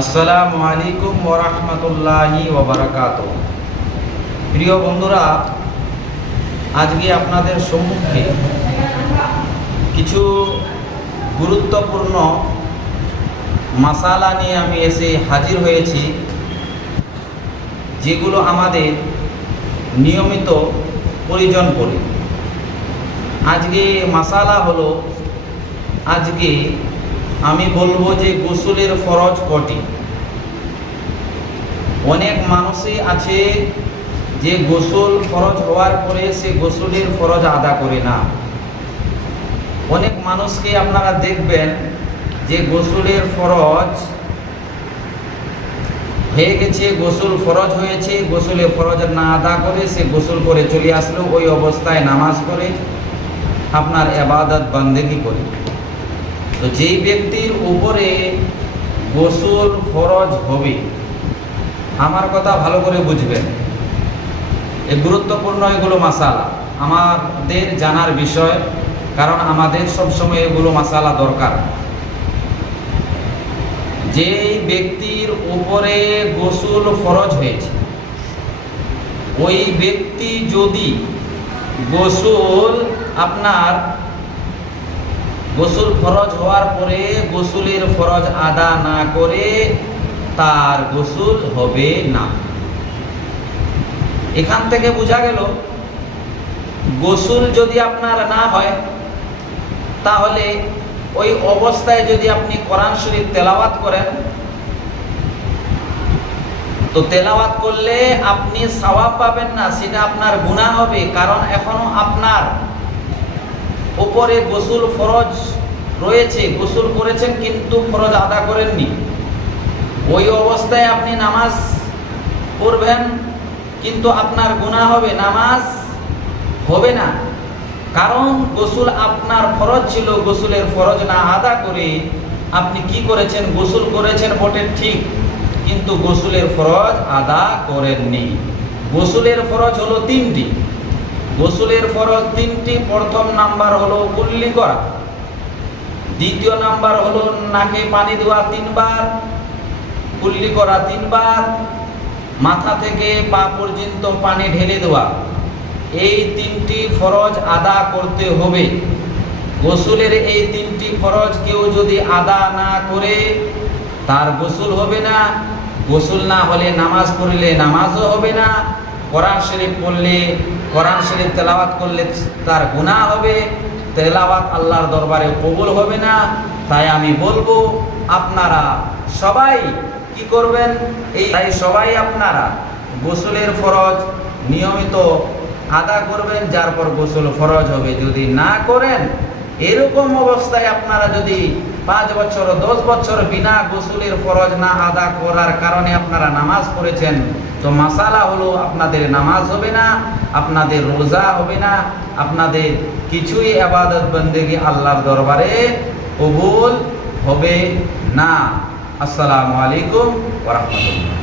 আসসালামু আলাইকুম ওয়া রাহমাতুল্লাহি ওয়া বারাকাতুহু। প্রিয় বন্ধুরা, আজকে আপনাদের সম্মুখে কিছু গুরুত্বপূর্ণ মাসালা নিয়ে আমি এসে হাজির হয়েছি, যেগুলো আমাদের নিয়মিত প্রয়োজন পড়ে। আজকে মাসালা হলো, আজকে আমি বলবো যে গোসলের ফরজ কটি। অনেক মানুষই আছে যে গোসল ফরজ হওয়ার পরে সে গোসলের ফরজ আদা করে না। অনেক মানুষকে আপনারা দেখবেন যে গোসলের ফরজ হয়ে গেছে, গোসল ফরজ হয়েছে, গোসলের ফরজ না আদা করে সে গোসল করে চলে আসলো, ওই অবস্থায় নামাজ পড়ে আপনার ইবাদত বান্দেগি করে। তো যেই ব্যক্তির উপরে গোসল ফরজ হবে, আমার কথা ভালো করে বুঝবেন, এই গুরুত্বপূর্ণ এগুলো মাসালা আমাদের জানার বিষয়, কারণ আমাদের সবসময় এগুলো মাসালা দরকার। যেই ব্যক্তির উপরে গোসল ফরজ হয়েছে, ওই ব্যক্তি যদি গোসল ফরজ হওয়ার পরে গোসলের ফরজ আদা না করে তার গোসল হবে না। এখান থেকে বোঝা গেল গোসল যদি আপনার না হয়, তাহলে ওই অবস্থায় যদি আপনি কোরআন শরীফ তেলাওয়াত করেন, তো তেলাওয়াত করলে আপনি সওয়াব পাবেন না, সেটা আপনার গুনাহ হবে। কারণ এখনো আপনার উপরে গোসল ফরজ রয়েছে, গোসল করেছেন কিন্তু ফরজ আদা করেননি। ওই অবস্থায় আপনি নামাজ পড়বেন কিন্তু আপনার গুনাহ হবে, নামাজ হবে না। কারণ গোসল আপনার ফরজ ছিল, গোসলের ফরজ না আদা করে আপনি কি করেছেন? গোসল করেছেন বটে ঠিক, কিন্তু গোসলের ফরজ আদা করেননি। গোসলের ফরজ হলো তিনটি। গোসলের ফরজ তিনটি। প্রথম নাম্বার হলো কুল্লি করা, দ্বিতীয় নাম্বার হলো নাকে পানি দেওয়া 3 বার, কুল্লি করা 3 বার, মাথা থেকে পা পর্যন্ত পানি ঢেলে দেওয়া। এই 3টি ফরজ আদা করতে হবে। গোসলের এই 3টি ফরজ কেউ যদি আদা না করে তার গোসল হবে না। গোসল না হলে নামাজ পড়লে নামাজও হবে না। কোরআন শরীফ পড়লে, কোরআন শরীফ তেলাওয়াত করলে তার গুনাহ হবে, তেলাওয়াত আল্লাহর দরবারে কবুল হবে না। তাই আমি বলবো আপনারা সবাই কি করবেন, তাই সবাই আপনারা গোসলের ফরজ নিয়মিত আদা করবেন, যার পর গোসল ফরজ হবে। যদি না করেন, এরকম অবস্থায় আপনারা যদি 5 বছর 10 বছর বিনা গোসলের ফরজ না আদা করার কারণে আপনারা নামাজ পড়েছেন, তো মাসালা হলো আপনাদের নামাজ হবে না, আপনাদের রোজা হবে না, আপনাদের কিছুই ইবাদত বন্দেগী আল্লাহর দরবারে কবুল হবে না। আসসালামু আলাইকুম ওয়া রাহমাতুল্লাহ।